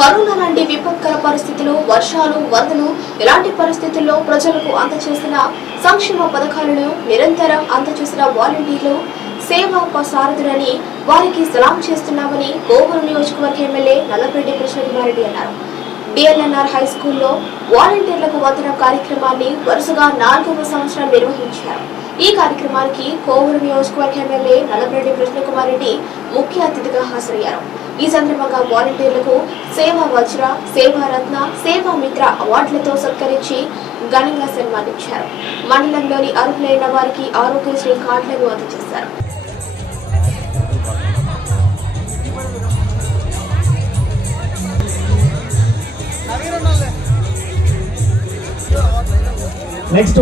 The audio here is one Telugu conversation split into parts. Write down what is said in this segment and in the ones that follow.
కరోనా లాంటి విపత్కర పరిస్థితులు వర్షాలు వరదలు ఇలాంటి పరిస్థితుల్లో ప్రజలకు అందజేసిన సంక్షేమ పథకాలను నిరంతరం అందజేసిన వాలంటీర్లు సేవా సారథులని వారికి సలాం చేస్తున్నామని కోవూరు నియోజకవర్గ ఎమ్మెల్యే నల్లపరెడ్డి కృష్ణకుమారెడ్డి అన్నారు. డిఎల్ఎన్ఆర్ హై స్కూల్లో వాలంటీర్లకు వందనం కార్యక్రమాన్ని వరుసగా నాలుగవ సంవత్సరం నిర్వహించారు. ఈ కార్యక్రమానికి కోవూరు నియోజకవర్గ ఎమ్మెల్యే నల్లపరెడ్డి కృష్ణకుమారెడ్డి ముఖ్య అతిథిగా హాజరయ్యారు. ఈ సందర్భంగా వాలంటీర్లకు సేవా వజ్ర సేవా రత్న సేవా మిత్ర అవార్డులతో సత్కరించి ఘనంగా సన్మానించారు. మండలంలోని అర్హులైన వారికి ఆరోగ్యశ్రీ కార్డులను అందజేశారు. నెక్స్ట్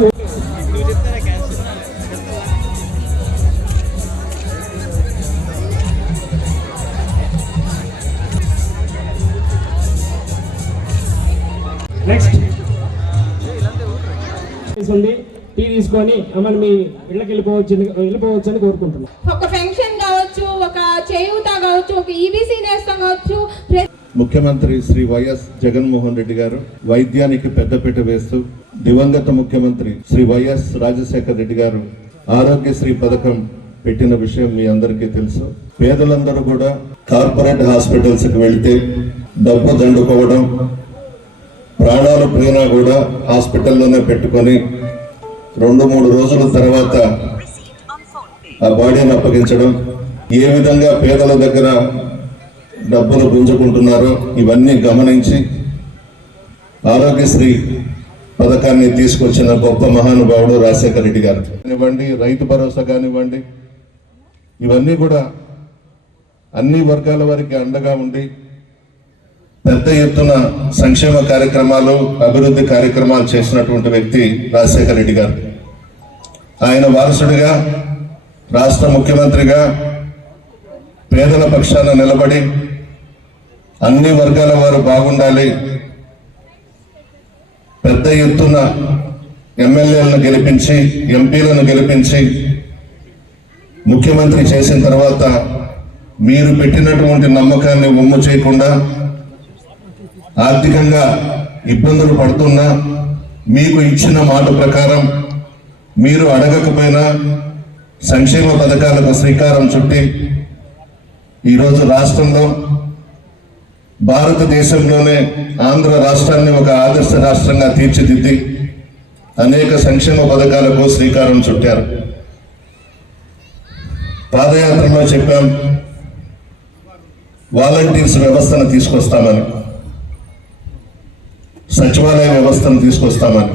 ఉంది. టీ తీసుకొని అమ్మని మీ ఇళ్ళకి వెళ్ళిపోవచ్చు వెళ్ళిపోవచ్చు అని కోరుకుంటున్నాను ఒక ఫంక్షన్ కావచ్చు ఒక చేయూత కావచ్చు ఒక ఈబీసీ నేస్తం కావచ్చు ముఖ్యమంత్రి శ్రీ వైఎస్ జగన్మోహన్ రెడ్డి గారు వైద్యానికి పెద్దపీట వేస్తూ దివంగత ముఖ్యమంత్రి శ్రీ వైఎస్ రాజశేఖర రెడ్డి గారు ఆరోగ్యశ్రీ పథకం పెట్టిన విషయం మీ అందరికీ తెలుసు. పేదలందరూ కూడా కార్పొరేట్ హాస్పిటల్స్కి వెళితే డబ్బు దండుకోవడం ప్రాణాలు పోయినా కూడా హాస్పిటల్లోనే పెట్టుకొని రెండు మూడు రోజుల తర్వాత ఆ బాడీని అప్పగించడం ఏ విధంగా పేదల దగ్గర డబ్బులు గుంజుకుంటున్నారో ఇవన్నీ గమనించి ఆరోగ్యశ్రీ పథకాన్ని తీసుకొచ్చిన గొప్ప మహానుభావుడు రాజశేఖర రెడ్డి గారు. కానివ్వండి రైతు భరోసా కానివ్వండి ఇవన్నీ కూడా అన్ని వర్గాల వారికి అండగా ఉండి పెద్ద ఎత్తున సంక్షేమ కార్యక్రమాలు అభివృద్ధి కార్యక్రమాలు చేసినటువంటి వ్యక్తి రాజశేఖర రెడ్డి గారు. ఆయన వారసుడిగా రాష్ట్ర ముఖ్యమంత్రిగా పేదల పక్షాన నిలబడి అన్ని వర్గాల వారు బాగుండాలి పెద్ద ఎత్తున ఎమ్మెల్యేలను గెలిపించి ఎంపీలను గెలిపించి ముఖ్యమంత్రి చేసిన తర్వాత మీరు పెట్టినటువంటి నమ్మకాన్ని ఉమ్ము చేయకుండా ఆర్థికంగా ఇబ్బందులు పడుతున్నా మీకు ఇచ్చిన మాట ప్రకారం మీరు అడగకపోయినా సంక్షేమ పథకాలకు శ్రీకారం చుట్టి ఈరోజు రాష్ట్రంలో భారతదేశంలోనే ఆంధ్ర రాష్ట్రాన్ని ఒక ఆదర్శ రాష్ట్రంగా తీర్చిదిద్ది అనేక సంక్షేమ పథకాలకు శ్రీకారం చుట్టారు. పాదయాత్రలో చెప్పాం వాలంటీర్స్ వ్యవస్థను తీసుకొస్తామని. సచివాలయ వ్యవస్థను తీసుకొస్తామని.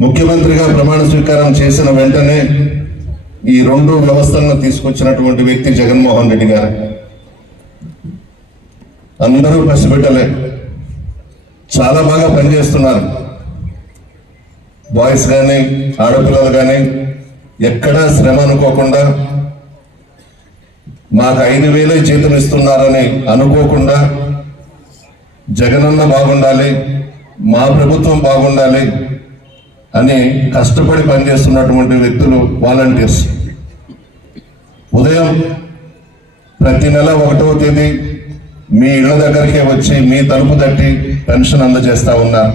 ముఖ్యమంత్రిగా ప్రమాణ స్వీకారం చేసిన వెంటనే ఈ రెండు వ్యవస్థలను తీసుకొచ్చినటువంటి వ్యక్తి జగన్మోహన్ రెడ్డి గారు. అందరూ పసిబిడ్డలే. చాలా బాగా పనిచేస్తున్నారు. బాయ్స్ కానీ ఆడపిల్లలు కానీ ఎక్కడా శ్రమ అనుకోకుండా మాకు ఐదు వేలే జీతం ఇస్తున్నారని అనుకోకుండా జగనన్న బాగుండాలి మా ప్రభుత్వం బాగుండాలి అని కష్టపడి పనిచేస్తున్నటువంటి వ్యక్తులు వాలంటీర్స్. ఉదయం ప్రతి నెల ఒకటవ తేదీ మీ ఇళ్ళ దగ్గరికే వచ్చి మీ తలుపు తట్టి పెన్షన్ అందజేస్తూ ఉన్నారు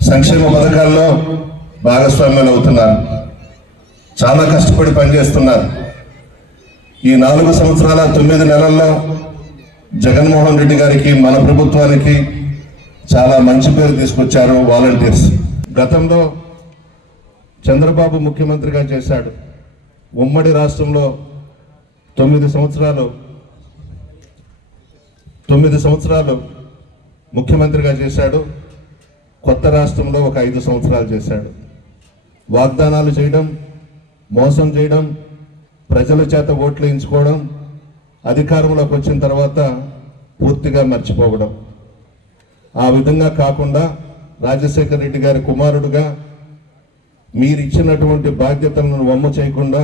సంక్షేమ పథకాల్లో భాగస్వామ్యాలు అవుతున్నారు. చాలా కష్టపడి పనిచేస్తున్నారు. ఈ నాలుగు సంవత్సరాల తొమ్మిది నెలల్లో జగన్మోహన్ రెడ్డి గారికి మన ప్రభుత్వానికి చాలా మంచి పేరు తీసుకొచ్చారు వాలంటీర్స్. గతంలో చంద్రబాబు ముఖ్యమంత్రిగా చేశాడు. ఉమ్మడి రాష్ట్రంలో తొమ్మిది సంవత్సరాలు తొమ్మిది సంవత్సరాలు ముఖ్యమంత్రిగా చేశాడు. కొత్త రాష్ట్రంలో ఒక ఐదు సంవత్సరాలు చేశాడు. వాగ్దానాలు చేయడం మోసం చేయడం ప్రజల చేత ఓట్లు వేయించుకోవడం అధికారంలోకి వచ్చిన తర్వాత పూర్తిగా మర్చిపోవడం. ఆ విధంగా కాకుండా రాజశేఖర రెడ్డి గారి కుమారుడుగా మీరు ఇచ్చినటువంటి బాధ్యతలను వమ్ము చేయకుండా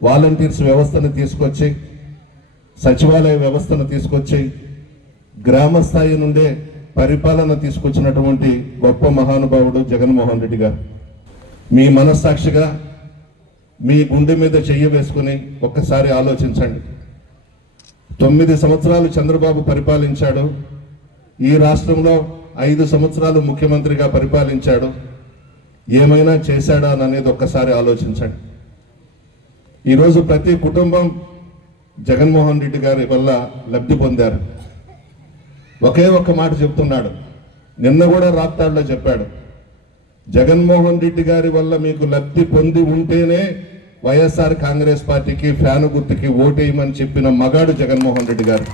వాలంటీర్స్ వ్యవస్థను తీసుకొచ్చి సచివాలయ వ్యవస్థను తీసుకొచ్చి గ్రామ స్థాయి నుండే పరిపాలన తీసుకొచ్చినటువంటి గొప్ప మహానుభావుడు జగన్మోహన్ రెడ్డి గారు. మీ మనస్సాక్షిగా మీ గుండె మీద చెయ్యి వేసుకుని ఒక్కసారి ఆలోచించండి. తొమ్మిది సంవత్సరాలు చంద్రబాబు పరిపాలించాడు. ఈ రాష్ట్రంలో ఐదు సంవత్సరాలు ముఖ్యమంత్రిగా పరిపాలించాడు. ఏమైనా చేశాడా అని అనేది ఒక్కసారి ఆలోచించండి. ఈరోజు ప్రతి కుటుంబం జగన్మోహన్ రెడ్డి గారి వల్ల లబ్ధి పొందారు. ఒకే ఒక్క మాట చెప్తున్నాడు. నిన్న కూడా రాప్తాడులో చెప్పాడు. జగన్మోహన్ రెడ్డి గారి వల్ల మీకు లబ్ధి పొంది ఉంటేనే వైఎస్ఆర్ కాంగ్రెస్ పార్టీకి ఫ్యాను గుర్తుకి ఓటేయమని చెప్పిన మగాడు జగన్మోహన్ రెడ్డి గారు.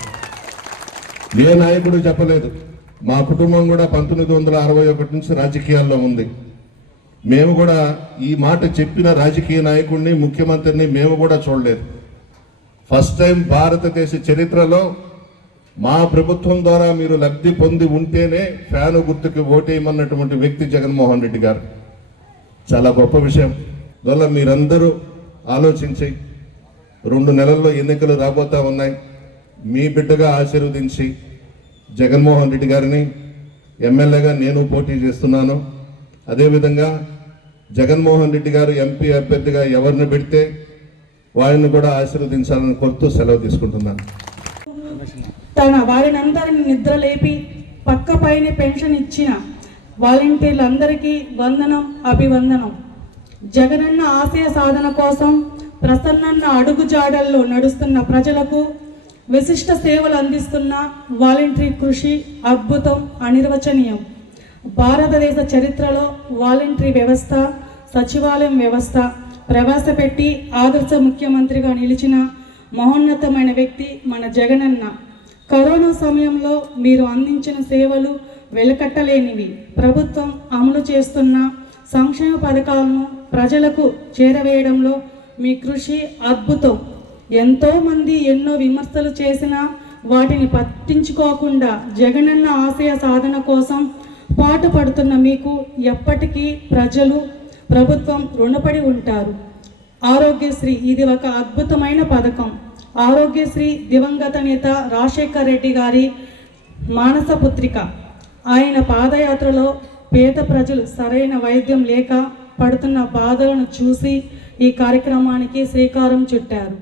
ఏ నాయకుడు చెప్పలేదు. మా కుటుంబం కూడా పంతొమ్మిది వందల అరవై ఒకటి నుంచి రాజకీయాల్లో ఉంది. మేము కూడా ఈ మాట చెప్పిన రాజకీయ నాయకుడిని ముఖ్యమంత్రిని మేము కూడా చూడలేదు. ఫస్ట్ టైం భారతదేశ చరిత్రలో మా ప్రభుత్వం ద్వారా మీరు లబ్ధి పొంది ఉంటేనే ఫ్యాను గుర్తుకి ఓటేయమన్నటువంటి వ్యక్తి జగన్మోహన్ రెడ్డి గారు. చాలా గొప్ప విషయం. వల్ల మీరందరూ ఆలోచించి రెండు నెలల్లో ఎన్నికలు రాబోతా ఉన్నాయి. మీ బిడ్డగా ఆశీర్వదించి జగన్మోహన్ రెడ్డి గారిని ఎమ్మెల్యేగా నేను పోటీ చేస్తున్నాను. అదేవిధంగా జగన్మోహన్ రెడ్డి గారు ఎంపీ అభ్యర్థిగా ఎవరిని పెడితే వారిని కూడా ఆశీర్వదించాలని కోరుతూ సెలవు తీసుకుంటున్నాను. తన వారినందరిని నిద్రలేపి పక్క పైన పెన్షన్ ఇచ్చిన వాలంటీర్లందరికీ వందనం అభివందనం. జగనన్న ఆశయ సాధన కోసం ప్రసన్నన్న అడుగు జాడల్లో నడుస్తున్న ప్రజలకు విశిష్ట సేవలు అందిస్తున్న వాలంటరీ కృషి అద్భుతం అనిర్వచనీయం. భారతదేశ చరిత్రలో వాలంటరీ వ్యవస్థ సచివాలయం వ్యవస్థ ప్రవేశపెట్టి ఆదర్శ ముఖ్యమంత్రిగా నిలిచిన మహోన్నతమైన వ్యక్తి మన జగనన్న. కరోనా సమయంలో మీరు అందించిన సేవలు వెలకట్టలేనివి. ప్రభుత్వం అమలు చేస్తున్న సంక్షేమ పథకాలను ప్రజలకు చేరవేయడంలో మీ కృషి అద్భుతం. ఎంతోమంది ఎన్నో విమర్శలు చేసినా వాటిని పట్టించుకోకుండా జగనన్న ఆశయ సాధన కోసం పాటుపడుతున్న మీకు ఎప్పటికీ ప్రజలు ప్రభుత్వం రుణపడి ఉంటారు. ఆరోగ్యశ్రీ ఇది ఒక అద్భుతమైన పథకం. ఆరోగ్యశ్రీ దివంగత నేత రాజశేఖర్ రెడ్డి గారి మానసపుత్రిక. ఆయన పాదయాత్రలో పేద ప్రజలు సరైన వైద్యం లేక పడుతున్న బాధలను చూసి ఈ కార్యక్రమానికి శ్రీకారం చుట్టారు.